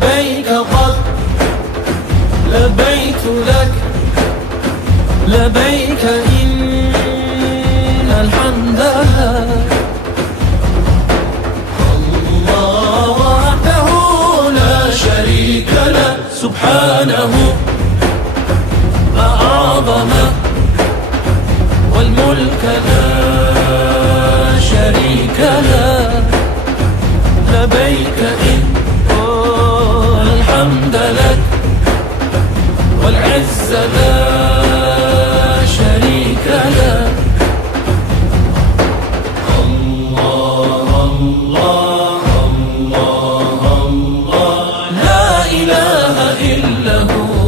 لبيك قد لبيت لك، لبيك إن الحمد لك. الله وحده لا شريك له، سبحانه ما أعظمه، والملك لا شريك له. لبيك إن الحمد لك، والعز لا شريك له. الله الله الله الله، لا إله إلا هو.